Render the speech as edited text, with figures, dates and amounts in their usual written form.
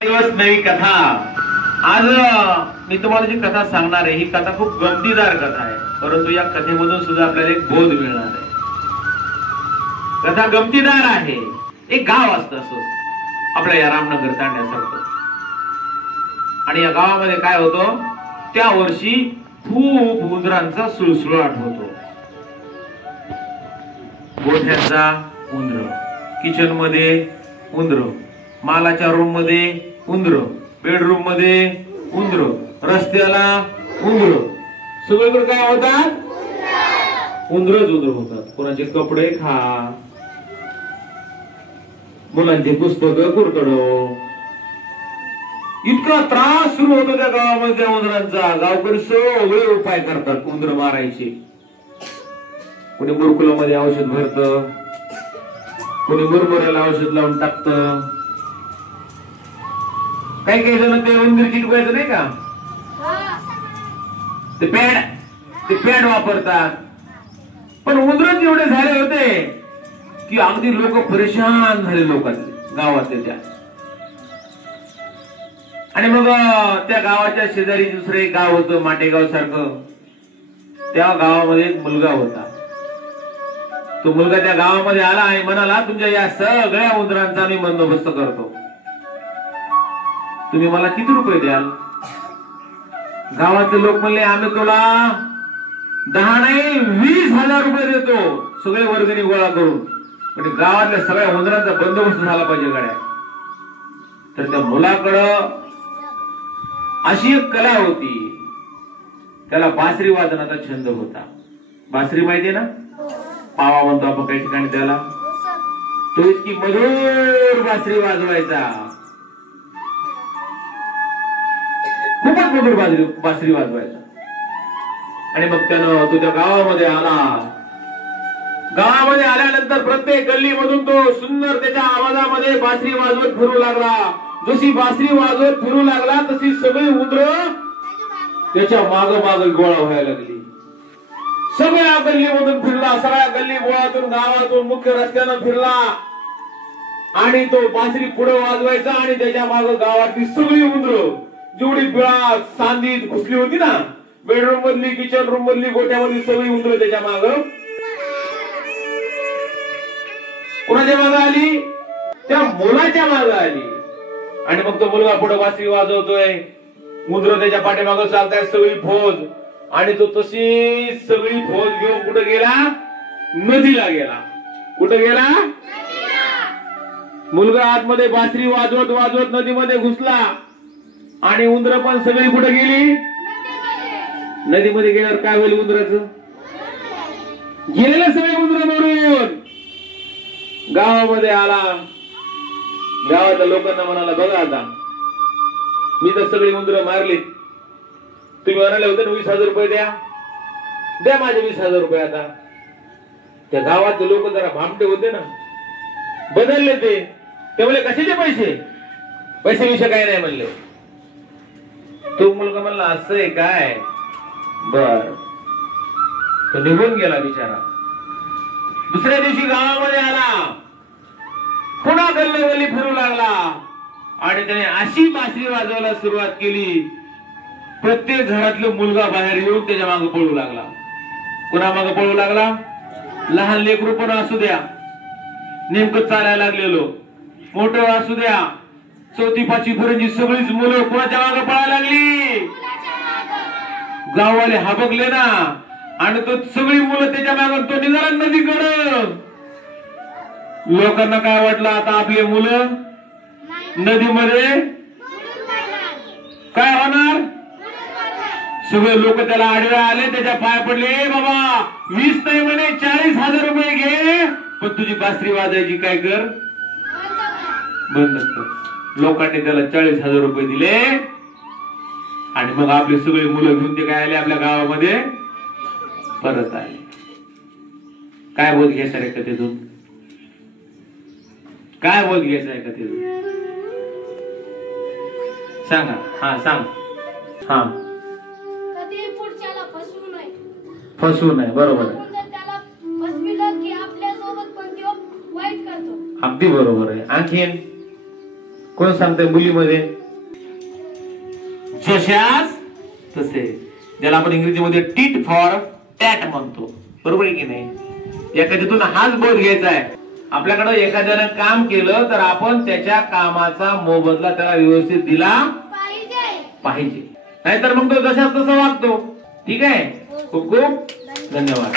दिवस नवी कथा। आज मी तुम्हाला जी कथा सांगणार आहे ही कथा खूप गमतीदार कथा आहे, परंतु या कथेमधून सुद्धा आपल्याला एक बोध मिळणार आहे। कथा गमतीदार आहे। एक गाव असतं असं आपल्या या रामनगर तांड्यासारखं, आणि या गावामध्ये काय होतं, त्या वर्षी खूप उंदरांचा सुळसुळाट होतो। गोठ्याचा उंदर, किचन मध्ये उंदर, मालाच्या रूम मध्ये उंदर, बेडरूम मध्ये उंदर, रस्त्याला उंदर, सगळीकडे काय होतात, उंदरच उंदर होतात। कोणाचे कपडे खा, मुलांचे पुस्तक कुरतड, इतका त्रास सुरू होतो त्या गावामध्ये त्या उंदरांचा। गावकरी सगळे उपाय करतात उंदर मारायचे। कोणी मुरकुलामध्ये औषध भरत, कोणी मुरमुऱ्याला औषध लावून टाकत, काही काही जण ते उंदीर चिटकवायचं नाही का, ते पॅड वापरतात। पण उंदरच एवढे झाले होते की अगदी लोक परेशान झाले, लोकांचे गावातले त्या। आणि मग त्या गावाच्या शेजारी दुसरं एक गाव होतं, माटेगाव सारखं। त्या गावामध्ये एक मुलगा होता। तो मुलगा त्या गावामध्ये आला आणि म्हणाला, तुमच्या या सगळ्या उंदरांचा मी बंदोबस्त करतो, तुम्ही मला किती रुपये द्याल? गावातले लोक म्हणले, आम्ही तुला 10 नाही 20,000 रुपये देतो, सगळे वर्गणी गोळा करून, म्हणजे गावातल्या सगळ्या उंदरांचा बंदोबस्त झाला पाहिजे गाड्या। तर त्या मुलाकडं अशी एक कला होती, त्याला बासरी वादनाचा छंद होता। बासरी माहितीये ना, पावा म्हणतो आपण काही ठिकाणी त्याला। तो इतकी मधुर बासरी वाजवायचा, खूपच मधुर बासरी वाजवायचा। आणि मग त्यानं तो त्या गावामध्ये आला। गावामध्ये आल्यानंतर प्रत्येक गल्लीमधून तो सुंदर त्याच्या आवाजामध्ये बासरी वाजवत फिरू लागला। जशी बासरी वाजवत फिरू लागला तशी सगळी उंदरं त्याच्या माग माग गोळा व्हायला लागली। सगळ्या गल्लीमधून फिरला, सगळ्या गल्ली गोळातून, गावातून, मुख्य रस्त्यानं फिरला, आणि तो बासरी पुढे वाजवायचा, आणि त्याच्या माग गावातली सगळी उंदरं, जेवढी बिळा सांदीत घुसली होती ना, बेडरूम मधली, किचन रूम मधली, गोठ्यामधली सगळी उंदरं त्याच्या माग, कोणाच्या मागे आली, त्या मुलाच्या मागे आली। आणि मग तो मुलगा पुढे बासरी वाजवतोय, उंदरं त्याच्या पाठीमागे चालताय, सगळी फौज। आणि तो तशी सगळी फौज घेऊन कुठे गेला, नदीला गेला। कुठे गेला, मुलगा आतमध्ये बासरी वाजवत वाजवत नदीमध्ये घुसला, आणि उंदरं पण सगळी कुठे गेली, नदीमध्ये गेल्यावर काय होईल, उंदराचं गेलेलं सगळे उंदरं मरून गावामध्ये आला। गावातल्या लोकांना म्हणाला, बघा आता मी तर सगळी उंदरं मारली, तुम्ही म्हणाले होते ना 20,000 रुपये द्या माझे 20,000 रुपये। आता त्या गावातले लोक जरा भामटे होते ना, बदलले ते म्हणले, कशाचे पैसे, पैसे विषय काय नाही म्हणले। तो मुलगा म्हणला, असं आहे काय, बर। तो निघून गेला बिचारा। दुसऱ्या दिवशी गावामध्ये आला, पुन्हा गल्ली फिरू लागला, आणि त्याने अशी बासरी वाजवायला सुरुवात केली, प्रत्येक घरातला मुलगा बाहेर येऊन त्याच्या मागे पळू लागला। कुणा मागे पळू लागला, लहान लेकरू पण असू द्या, नेमकं चालायला लागलेलो, मोठं असू द्या, 4थी 5वी पर्यंतची सगळीच मुलं कुणाच्या मागे पळायला लागली, गाववाले हाबकले ना, आणि तो सगळी मुलं त्याच्या मागे, तो निघाला नदीकडं। लोकांना काय वाटलं, आता आपले मुलं नदीमध्ये काय होणार, सगळे लोक त्याला आडवे आले, त्याच्या पाय पडले, बाबा 20 नाही म्हणे 40,000 रुपये घे, पण तुझी बासरी वाजायची काय कर, बंद कर। लोकांनी त्याला 40,000 रुपये दिले, आणि मग आपली सगळी मुलं घेऊन ते काय आले, आपल्या गावामध्ये परत आले। काय बोध घ्यायचा आहे कथेतून, काय बोध घ्यायचा आहे कथेतून, सांगा। हा सांग, हा, फसवू नये, बरोबर आहे, अगदी बरोबर आहे। आणखीन कोण सांगतंय मुलीमध्ये? जशास तसे, ज्याला आपण इंग्रजीमध्ये टीट फॉर टॅट म्हणतो. बरोबर आहे की नाही? एखाद्यातून हाच बोध घ्यायचा आहे. आपल्याकडे एखाद्यानं काम केलं तर आपण त्याच्या कामाचा मोबदला त्याला व्यवस्थित दिला पाहिजे, नाहीतर मग तो जशास तसं वागतो. ठीक आहे. खूप खूप धन्यवाद.